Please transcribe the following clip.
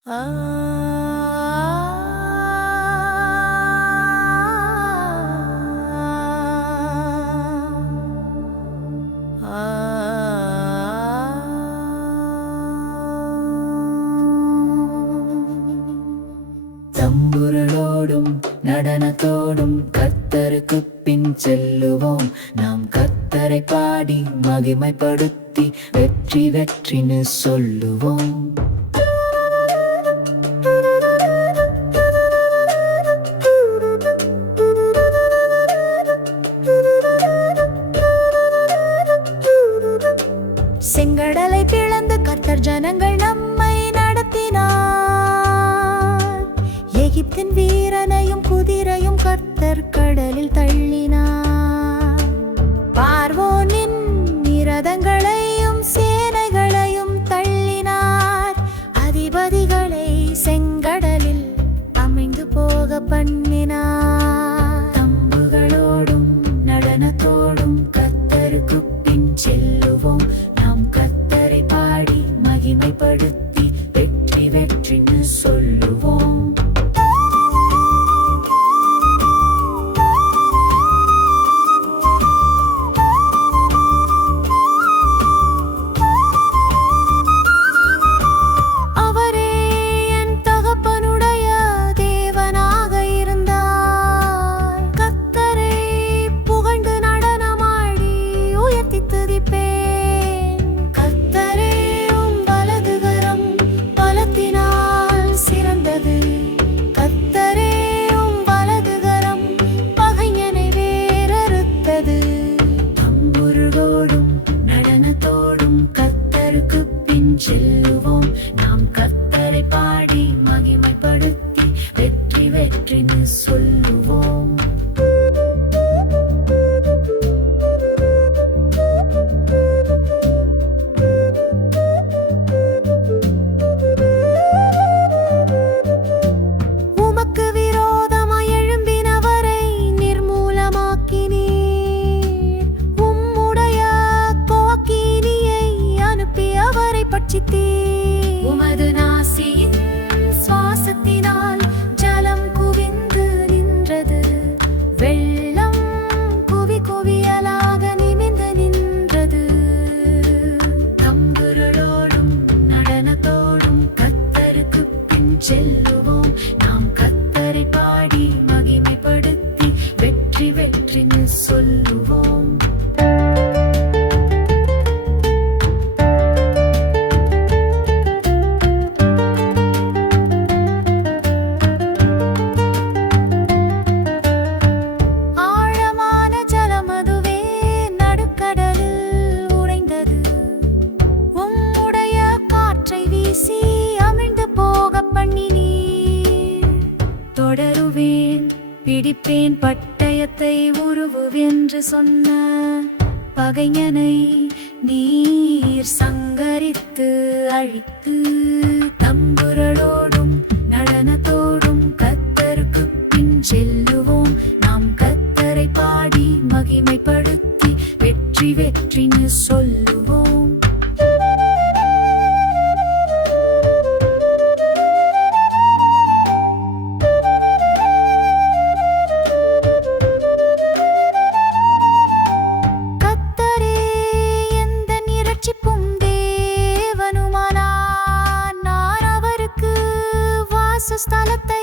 தம்புருளோடும் நடனத்தோடும் கர்த்தருக்குப் பின் செல்லுவோம். நாம் கர்த்தரை பாடி மகிமைப்படுத்தி வெற்றி வெற்றின்னு சொல்லுவோம். செங்கடலை பிளந்து கர்த்தர் ஜனங்கள் நம்மை நடத்தினார். எகிப்தின் வீரனையும் குதிரையும் கர்த்தர் கடலில் தள்ளினார். பார்வோனின் இரதங்களையும் சேனைகளையும் தள்ளினார். அதிபதிகளை செங்கடலில் அமிழ்ந்து போக பண்ணினார். தம்புகளோடும் நடனத்தோடும் கர்த்தருக்குப் பின் செல்லுவோம். நாம் கர்த்தரை பாடி மகிமைப்படுத்தி வெற்றி வெற்றின்னு சொல்லுவோம். அவரே என் தகப்பனுடைய தேவனாக இருந்தார். கர்த்தரை புகழ்ந்து நடனமாடி உயர்த்தி துதிப்பேன். கர்த்தரே உம் வலதுகரம் பலத்தினால் சிறந்தது. கர்த்தரே உம் வலதுகரம் பகைஞனை வேறறுத்தது. தம்புருளோடும் நடனத்தோடும் கர்த்தருக்குப் பின் செல்லுவோம். நாம் கர்த்தரை பாடி மகிமைப்படுத்தி வெற்றி வெற்றின்னு சொல்லுவோம். உமக்கு விரோதமாய் எழும்பினவரை நிர்மூலமாக்கினீர். உம்முடைய கோக்கினியை அனுப்பி அவரை பட்சித்தீர். உமது நாசியின் சுவாசத்தினால் ஜலம் குவிந்து நின்றது. வெள்ளம் குவி குவியலாக நிமிர்ந்து நின்றது. தம்புருளோடும் நடனத்தோடும் கர்த்தருக்குப் பின் செல்லுவோம். நாம் கர்த்தரை பாடி மகிமைப்படுத்தி வெற்றி வெற்றின்னு சொல்லுவோம். ஆழமான ஜலம் அதுவே நடுக்கடலில் உறைந்தது. உம்முடைய காற்றை வீசி அமிழ்ந்து போக பண்ணினீர். தொடருவேன் பிடிப்பேன் பட்டயத்தை உருவுவென்று சொன்ன பகைஞனை நீர் சங்கரித்து அழித்து. தம்புருளோடும் நடனத்தோடும் கர்த்தருக்குப் பின் செல்லுவோம். நாம் கர்த்தரை பாடி மகிமைப்படுத்தி வெற்றி வெற்றின்னு சொல்லுவோம். கர்த்தரே எந்தன் இரட்சிப்பும் தேவனுமானார். நான் அவருக்கு வாசஸ்தலத்தை